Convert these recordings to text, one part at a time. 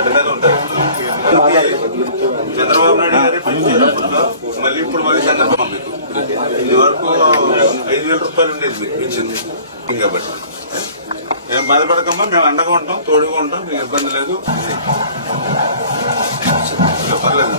గడ్డ మీద ఉంటారు చంద్రబాబు నాయుడు గారి పెంచినప్పుడు మళ్ళీ ఇప్పుడు మళ్ళీ సందర్భం మీకు ఇది వరకు ఐదు వేల రూపాయలు ఉండేది మీకు ఇచ్చింది కాబట్టి మేము బాధపడకమ్మా మేము అండగా ఉంటాం తోడుగా ఉంటాం మీకు ఇబ్బంది లేదు పర్లేదు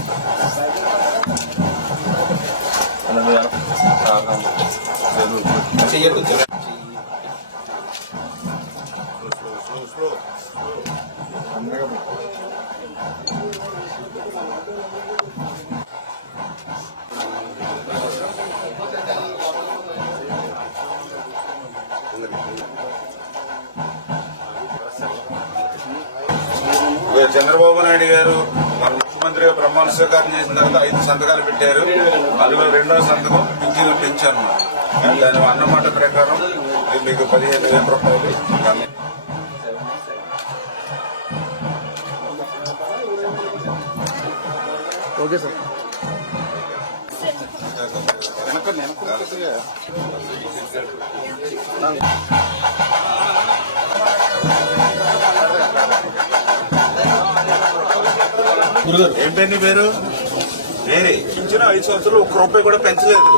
ఇక చంద్రబాబు నాయుడు గారు మన ముఖ్యమంత్రిగా ప్రమాణ స్వీకారం చేసిన తర్వాత ఐదు సంతకాలు పెట్టారు. అందులో రెండో సంతకం పింఛను పెంచాను దాని అన్నమాట ప్రకారం మీకు పదిహేను వేల రూపాయలు. Okay sir. ఏం పేరు నీ పేరు? వేరే పింఛను ఐదు సంవత్సరాలు ఒక్క రూపాయి కూడా పెంచలేదు.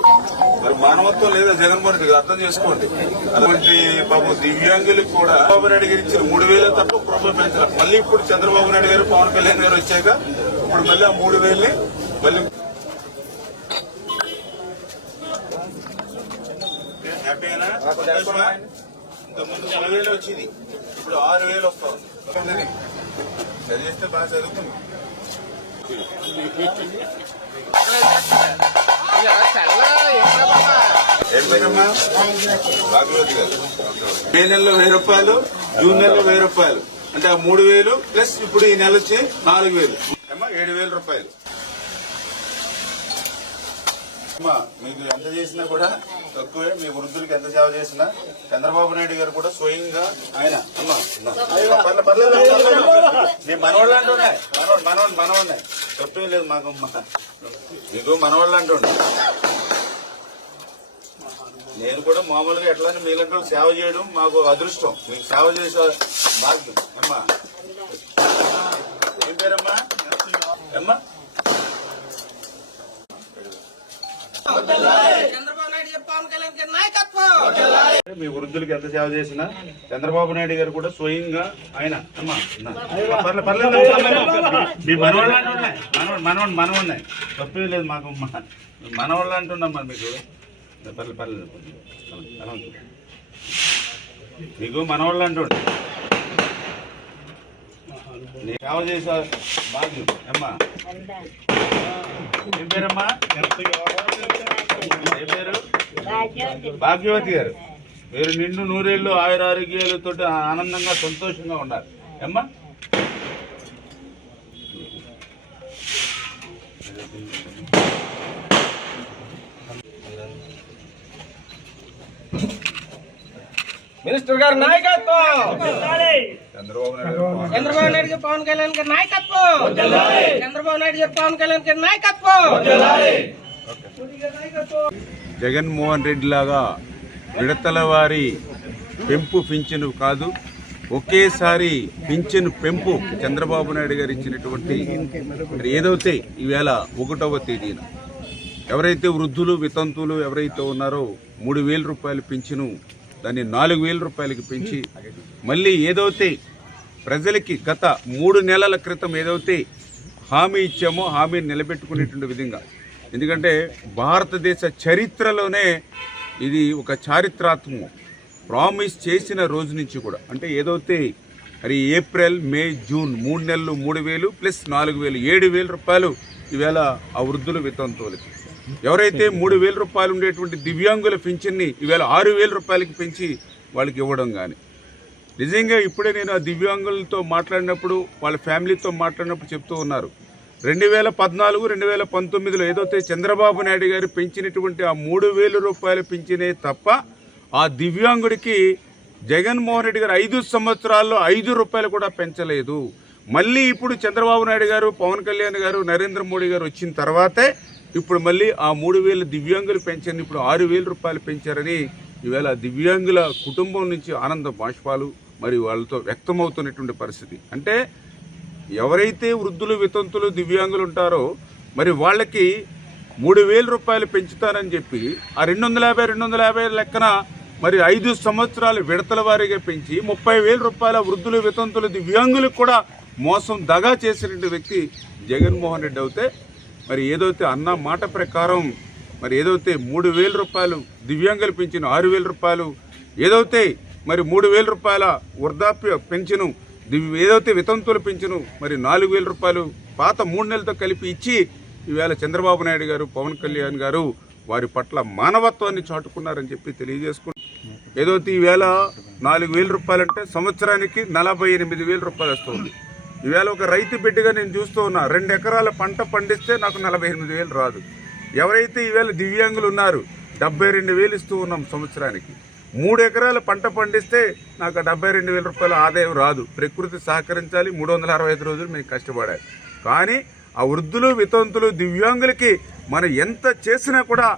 మరి మానవత్వం లేదా జగన్మోహన్ రెడ్డి అర్థం చేసుకోండి. అటువంటి పాపం దివ్యాంగులకు కూడా చంద్రబాబు నాయుడు గారు ఇచ్చిన మూడు వేలు తప్ప ఒక్క రూపాయి పెంచలేదు. మళ్ళీ ఇప్పుడు చంద్రబాబు నాయుడు గారు పవన్ కళ్యాణ్ గారు వచ్చాక ఇప్పుడు మళ్ళీ ఆ మూడు వేలు మళ్ళీ హ్యాపీనా ఇంతకుముందు మూడు వేలు వచ్చింది. ఇప్పుడు ఆరు వేలు వస్తావు చదివిస్తే బాగా చదువుతుంది ఏం పేరమ్మా? మే నెలలో వెయ్యి రూపాయలు జూన్ నెలలో వెయ్యి రూపాయలు. అంటే ఆ మూడు వేలు ప్లస్ ఇప్పుడు ఈ నెల వచ్చి నాలుగు వేలు. ఏడు వేల రూపాయలు మీకు ఎంత చేసినా కూడా తక్కువే. మీ వృద్ధులకు ఎంత సేవ చేసినా చంద్రబాబు నాయుడు గారు కూడా స్వయంగా ఆయన. అమ్మా పర్లే, పర్లేదు, మనవాళ్ళు అంటున్నాయి మనవాళ్ళు మనవాడు ఉన్నాయి. తప్పేం లేదు మాకు మీకు మనవాళ్ళు అంటుండే నేను కూడా మామూలుగా ఎట్లా మీలంటే సేవ చేయడం మాకు అదృష్టం. మీకు సేవ చేసే భాగ్యం. అమ్మా. ఏం పేరమ్మా? అమ్మా మీ వృద్ధులకు ఎంత సేవ చేసినా చంద్రబాబు నాయుడు గారు కూడా స్వయంగా ఆయన. మీ మనవాళ్ళు అంటున్నాయి మనవాళ్ళే తప్పేం లేదు మాకు. మనవాళ్ళు అంటున్నాం మరి మీకు. పర్లేదు పర్లేదు. మీకు మనవాళ్ళు అంటుండే సేవ చేసే బాధ్యు అమ్మా ఏం పేరమ్మా? ఏ పేరు? భాగ్యవతి గారు. మీరు నిండు నూరేళ్ళు ఆయుర ఆరోగ్యాలతో ఆనందంగా సంతోషంగా ఉండాలి. అమ్మా మినిస్టర్ గారి నాయకత్వం! చంద్రబాబు నాయుడు గారు పవన్ కళ్యాణ్ గారి నాయకత్వం! చంద్రబాబు నాయుడు గారు పవన్ కళ్యాణ్ గారి నాయకత్వం! జగన్మోహన్ రెడ్డి లాగా విడతల వారి పెంపు పింఛను కాదు ఒకేసారి పింఛను పెంపు చంద్రబాబు నాయుడు గారు ఇచ్చినటువంటి మరి ఏదైతే ఈవేళ ఒకటవ తేదీన ఎవరైతే వృద్ధులు వితంతువులు ఎవరైతే ఉన్నారో మూడు వేల రూపాయలు పింఛను దాన్ని నాలుగు వేల రూపాయలకి పెంచి మళ్ళీ ఏదైతే ప్రజలకి గత మూడు నెలల క్రితం ఏదైతే హామీ ఇచ్చామో హామీని నిలబెట్టుకునేటువంటి విధంగా. ఎందుకంటే భారతదేశ చరిత్రలోనే ఇది ఒక చారిత్రాత్మకం. ప్రామిస్ చేసిన రోజు నుంచి కూడా. అంటే ఏదైతే మరి ఏప్రిల్ మే జూన్ మూడు నెలలు మూడు వేలు ప్లస్ నాలుగు వేలు ఏడు వేల రూపాయలు ఈవేళ ఆ వృద్ధులు వితంతువులకి. ఎవరైతే మూడు వేల రూపాయలు ఉండేటువంటి దివ్యాంగుల పింఛన్ని ఈవేళ ఆరు వేల రూపాయలకి పెంచి వాళ్ళకి ఇవ్వడం కానీ నిజంగా ఇప్పుడే నేను ఆ దివ్యాంగులతో మాట్లాడినప్పుడు వాళ్ళ ఫ్యామిలీతో మాట్లాడినప్పుడు చెప్తూ ఉన్నారు. రెండు వేల పద్నాలుగు రెండు వేల పంతొమ్మిదిలో ఏదైతే చంద్రబాబు నాయుడు గారు పెంచినటువంటి ఆ మూడు వేల రూపాయలు పెంచినే తప్ప ఆ దివ్యాంగుడికి జగన్మోహన్ రెడ్డి గారు ఐదు సంవత్సరాల్లో ఐదు రూపాయలు కూడా పెంచలేదు. మళ్ళీ ఇప్పుడు చంద్రబాబు నాయుడు గారు పవన్ కళ్యాణ్ గారు నరేంద్ర మోడీ గారు వచ్చిన తర్వాతే ఇప్పుడు మళ్ళీ ఆ మూడు వేలు దివ్యాంగులు పెంచండి ఇప్పుడు ఆరు వేల రూపాయలు పెంచారని ఈవేళ దివ్యాంగుల కుటుంబం నుంచి ఆనంద బాష్పాలు మరి వాళ్ళతో వ్యక్తమవుతున్నటువంటి పరిస్థితి. అంటే ఎవరైతే వృద్ధులు వితంతులు దివ్యాంగులు ఉంటారో మరి వాళ్ళకి మూడు వేల రూపాయలు పెంచుతారని చెప్పి ఆ రెండు వందల యాభై రెండు వందల యాభై లెక్కన మరి ఐదు సంవత్సరాలు విడతల వారీగా పెంచి ముప్పై వేల రూపాయల వృద్ధులు వితంతులు దివ్యాంగులకు కూడా మోసం దగా చేసిన వ్యక్తి జగన్మోహన్ రెడ్డి అయితే మరి ఏదైతే అన్న మాట ప్రకారం మరి ఏదైతే మూడు వేల రూపాయలు దివ్యాంగులు పెంచిన ఆరు వేల రూపాయలు ఏదైతే మరి మూడు వేల రూపాయల వృద్ధాప్య పెంచును దివ్- ఏదైతే వితంతులు పెంచును మరి నాలుగు వేల రూపాయలు పాత మూడు నెలలతో కలిపి ఇచ్చి ఈవేళ చంద్రబాబు నాయుడు గారు పవన్ కళ్యాణ్ గారు వారి పట్ల మానవత్వాన్ని చాటుకున్నారని చెప్పి తెలియజేసుకుని ఏదైతే ఈవేళ నాలుగు వేల రూపాయలంటే సంవత్సరానికి నలభై ఎనిమిది వేల రూపాయలు వస్తుంది. ఈవేళ ఒక రైతు బిడ్డగా నేను చూస్తూ ఉన్నా రెండు ఎకరాల పంట పండిస్తే నాకు నలభై ఎనిమిది వేలు రాదు. ఎవరైతే ఈవేళ దివ్యాంగులు ఉన్నారు డెబ్బై రెండు వేలు ఇస్తూ ఉన్నాం సంవత్సరానికి. మూడు ఎకరాల పంట పండిస్తే నాకు డెబ్బై రెండు వేల రూపాయల ఆదాయం రాదు. ప్రకృతి సహకరించాలి మూడు వందల అరవై ఐదు రోజులు మేము కష్టపడాలి. కానీ ఆ వృద్ధులు వితంతులు దివ్యాంగులకి మనం ఎంత చేసినా కూడా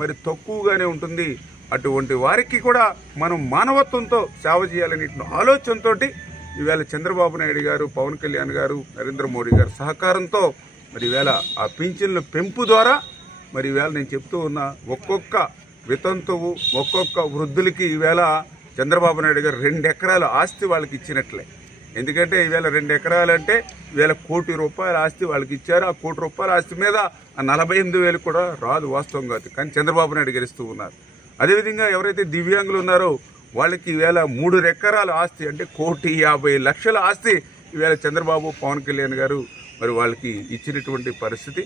మరి తక్కువగానే ఉంటుంది. అటువంటి వారికి కూడా మనం మానవత్వంతో సేవ చేయాలనే ఆలోచనతోటి ఈవేళ చంద్రబాబు నాయుడు గారు పవన్ కళ్యాణ్ గారు నరేంద్ర మోడీ గారు సహకారంతో మరి ఈవేళ ఆ పింఛన్ల పెంపు ద్వారా మరి ఈవేళ నేను చెప్తూ ఉన్నా ఒక్కొక్క వితంతువు ఒక్కొక్క వృద్ధులకి ఈవేళ చంద్రబాబు నాయుడు గారు రెండు ఎకరాల ఆస్తి వాళ్ళకి ఇచ్చినట్లే. ఎందుకంటే ఈవేళ రెండు ఎకరాలు అంటే ఈవేళ కోటి రూపాయల ఆస్తి వాళ్ళకి ఇచ్చారు. ఆ కోటి రూపాయల ఆస్తి మీద ఆ నలభై ఎనిమిది వేలు కూడా రాదు వాస్తవం కాదు కానీ చంద్రబాబు నాయుడు గెలుస్తూ ఉన్నారు. అదేవిధంగా ఎవరైతే దివ్యాంగులు ఉన్నారో వాళ్ళకి ఈవేళ మూడు ఎకరాల ఆస్తి అంటే కోటి యాభై లక్షల ఆస్తి ఈవేళ చంద్రబాబు పవన్ కళ్యాణ్ గారు మరి వాళ్ళకి ఇచ్చినటువంటి పరిస్థితి.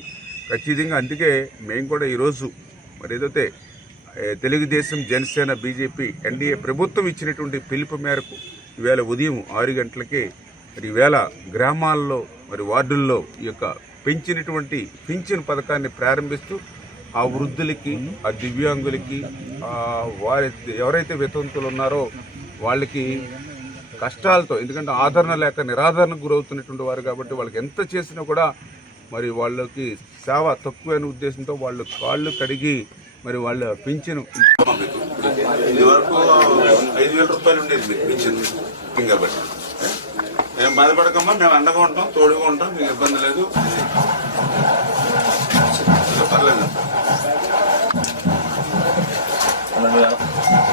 ఖచ్చితంగా అందుకే మేము కూడా ఈరోజు మరి ఏదైతే తెలుగుదేశం జనసేన బీజేపీ ఎన్డీఏ ప్రభుత్వం ఇచ్చినటువంటి పిలుపు మేరకు ఈవేళ ఉదయం ఆరు గంటలకే మరి ఈవేళ గ్రామాల్లో మరి వార్డుల్లో ఈ యొక్క పెంచినటువంటి పింఛన్ పథకాన్ని ప్రారంభిస్తూ ఆ వృద్ధులకి ఆ దివ్యాంగులకి వారి ఎవరైతే వితంతులు ఉన్నారో వాళ్ళకి కష్టాలతో ఎందుకంటే ఆదరణ లేక నిరాదరణకు గురవుతున్నటువంటి వారు కాబట్టి వాళ్ళకి ఎంత చేసినా కూడా మరి వాళ్ళకి సేవ తక్కువైన ఉద్దేశంతో వాళ్ళు కాళ్ళు కడిగి మరి వాళ్ళ పింఛను ఐదు వేల రూపాయలు ఉండేది పింఛన్ కాబట్టి. మేము బాధపడకమ్మా మేము అండగా ఉంటాం తోడుగా ఉంటాం మీకు ఇబ్బంది లేదు. పర్లేదు.